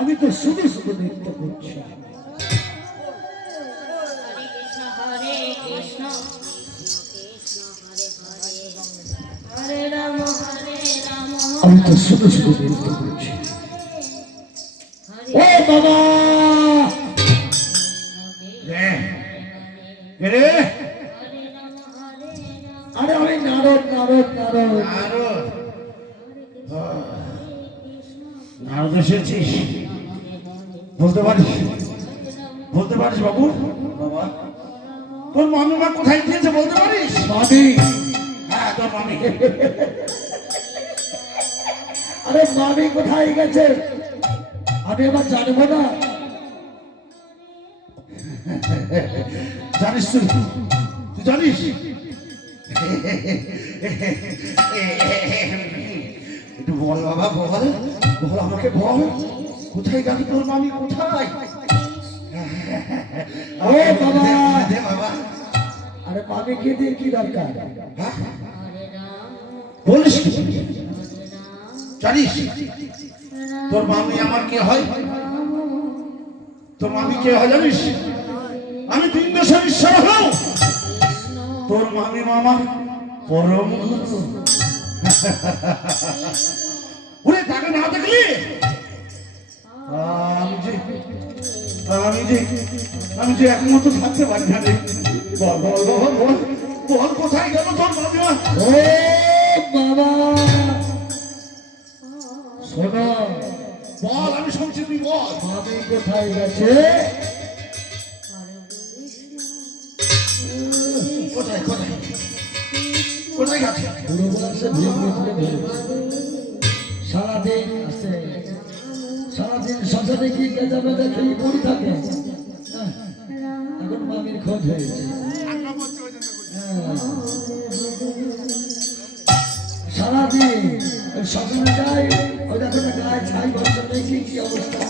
আমি তো শুধু শুধু নৃত্য করছি। আমি তো শুধু শুধু নৃত্য করছি। ও বাবা আরে আমি নারদ নারদ নারদ নারদ এসেছিস, বলতে পারিস বাবু? বাবা তোর মামি মা কোথায় গিয়েছে বলতে পারিস? মামি? হ্যাঁ তোর মামি। আরে মামি কোথায় গেছে আমি আবার জানবো না? জানিস তুই জানিস? একটু বল বাবা, বল বল আমাকে, বল কোথায় গেল তোর মামি, কোথায়? ও বাবা বাবা, আরে মামিকে দিয়ে কি দরকার? বলিস জানিস তোর মামি আমার কে হয়? তোর মামি কে হয় জানিস? আমি বিন্দেশ্বর ঈশ্বর হলাম, তোর মামি মামা পরম। ওরে তাকে না দেখলি আমি যে একমত থাকতে পারি না। বল বল বল বল বল কোথায় গেল তোর মামিমা? ও বাবা শোনো, বল আমি শুনছি, তুই বল মামি কোথায় গেছে? কোথায় কোথায় কোথায় গেছে? সারাদিন আসতে সারাদিন শ্মশানে গিয়ে গেঁজা বেজা খেয়ে পড়ে থাকে। এখন মামির খোঁজ হয়েছে। সারাদিন শ্মশানে যায়, ওই দেখো না গায়ে ছাই বসে দেখি কি অবস্থা,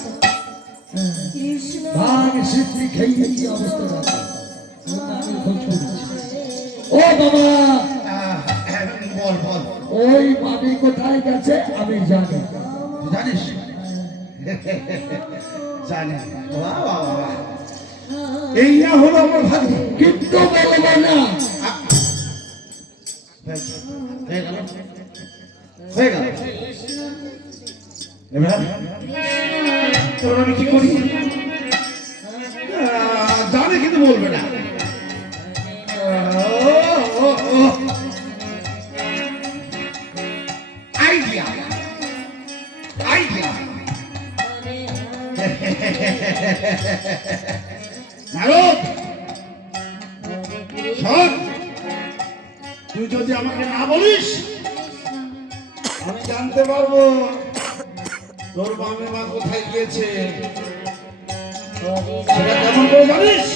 ভাগ সিদ্ধি খেয়ে কি অবস্থা, মামির খোঁজ করেছে। ও বাবা বল বল ওই মামি কোথায় গেছে আমি জানি। জানিস? জানি। এই না হলো আমার ভাগ্য, কিন্তু বলবো না। হয়ে গেল এবার তোর আমি কি করি জানি, কিন্তু বলবে না। আইডিয়া আইডিয়া নারদ শোন, তুই যদি আমাকে না বলিস আমি জানতে পারবো তোর মামি মা কোথায় গিয়েছে। সেটা কেমন করে জানিস?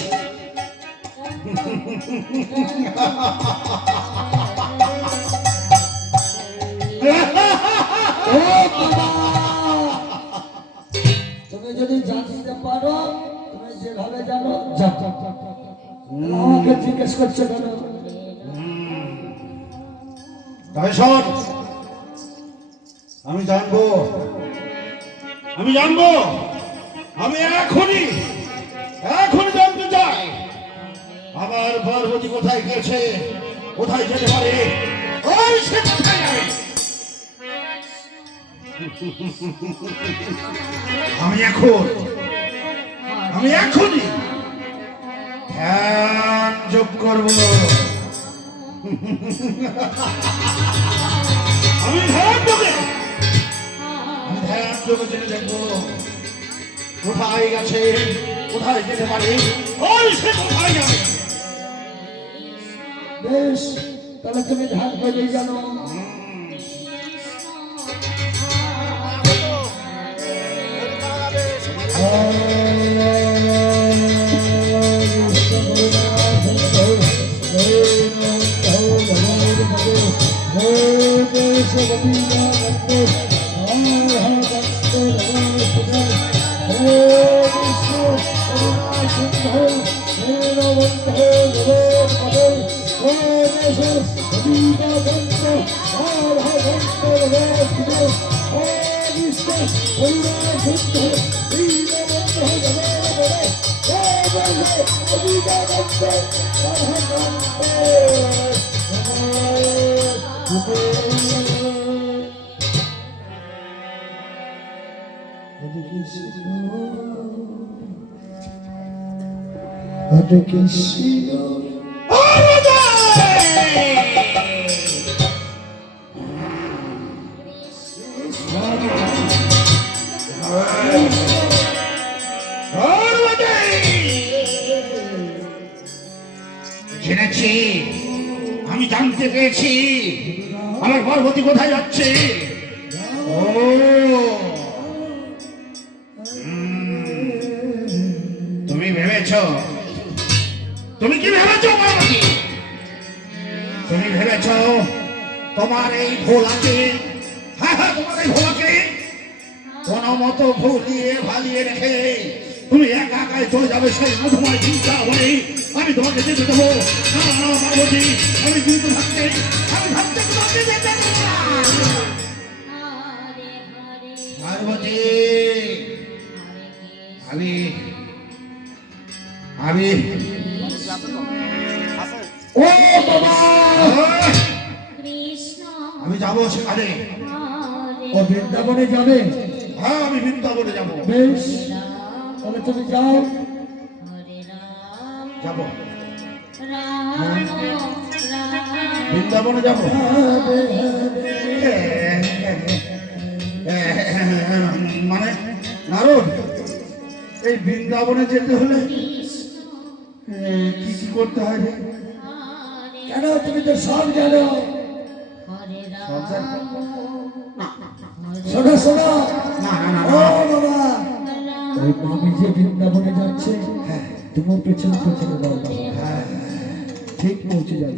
ও বাবা তাহলে জানো যাও আমাকে জিজ্ঞেস করছে কেন? তাই শোন, আমি জানবো, আমি এখনই জানতে চাই আমার পার্বতী কোথায় গেছে, কোথায় যেতে পারে, ওই সে কোথায় যাবে। আমি এখনই ধ্যান যোগ করবো। আমি ধ্যান যোগে জেনে দেখবো কোথায় গেছে, কোথায় যেতে পারে, ওই সে কোথায় যাবে। বেশ, তাহলে তুমি ধ্যান করে জানো। Hare Krishna, জেনেছি, আমি জানতে পেরেছি আমার পার্বতী কোথায় যাচ্ছে। ও তুমি কি ভেবেছ পার্বতী? তুমি ভেবেছ তোমার এই ভোলাকে, তোমার এই ভোলাকে কোন মতো ভুলিয়ে ভালিয়ে রেখে তুমি একা একাই চলে যাবে সেই মধুময় চিন্তা বলে আমি তোমাকে যেতে দেবো না। পার্বতী, আমি কিন্তু ভাবতে তোমাকে যেতে দেবো না। পার্বতী, আমি ও বাবা, আমি যাবো সেখানে। ও বৃন্দাবনে যাবে? হ্যাঁ, আমি বৃন্দাবনে যাবো। বেশ, তাহলে তুমি যাও। যাবো, বৃন্দাবনে যাবো। মানে নারদ, এই বৃন্দাবনে যেতে হলে কি কি করতে হয়? কেন, তুমি তো সব জানো। শোনো শোনো, ও বাবা, ওই মামি যে বৃন্দাবনে যাচ্ছে, তোমার পেছনে পেছনে যাও। ঠিক পৌঁছে যাবে।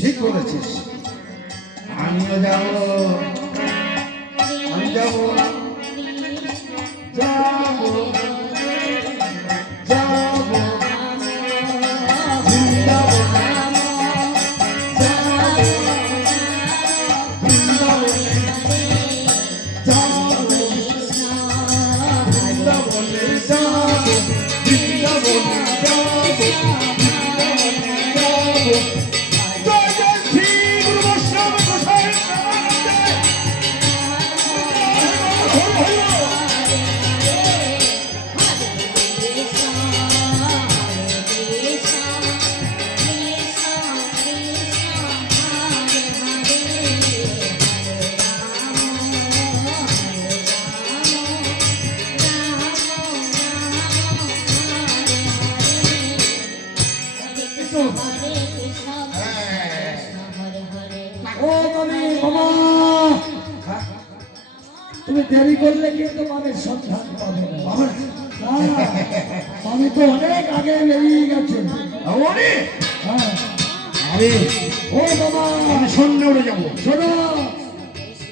ঠিক বলেছিস, আমিও যাবো, আমি যাবো, যাবো, যাবো তুমি দেরি করলে কিন্তু মামির সন্ধান পাবে না। মামি তো অনেক আগে বেরিয়ে গেছে। ও বাবা, আমি সন্ধ্যে উঠে যাবো। শোনো,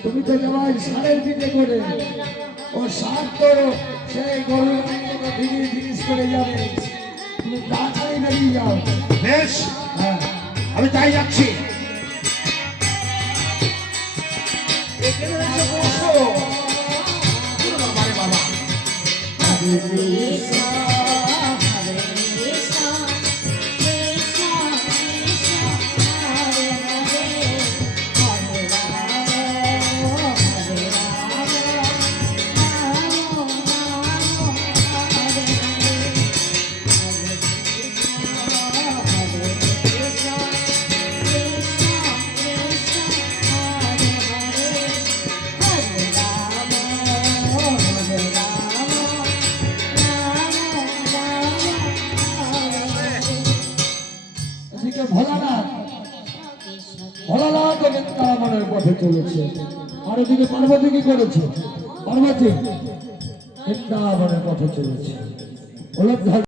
তুমি তো যাবাই সারের পিঠে করে, ও সার তো সেই গরু ধীরে জিনিস করে যাবে, তুমি তাড়াতাড়ি বেরিয়ে যাও। বেশ, হ্যাঁ আমি তাই যাচ্ছি। এখানে এসে বসো। ওরে বাবা রে বাবা। এদিকে ভোলানাথ ভোলানাথ বৃন্দাবনের পথে চলেছে, আর ওদিকে পার্বতী কি করেছে? পার্বতী বৃন্দাবনের পথে চলেছে।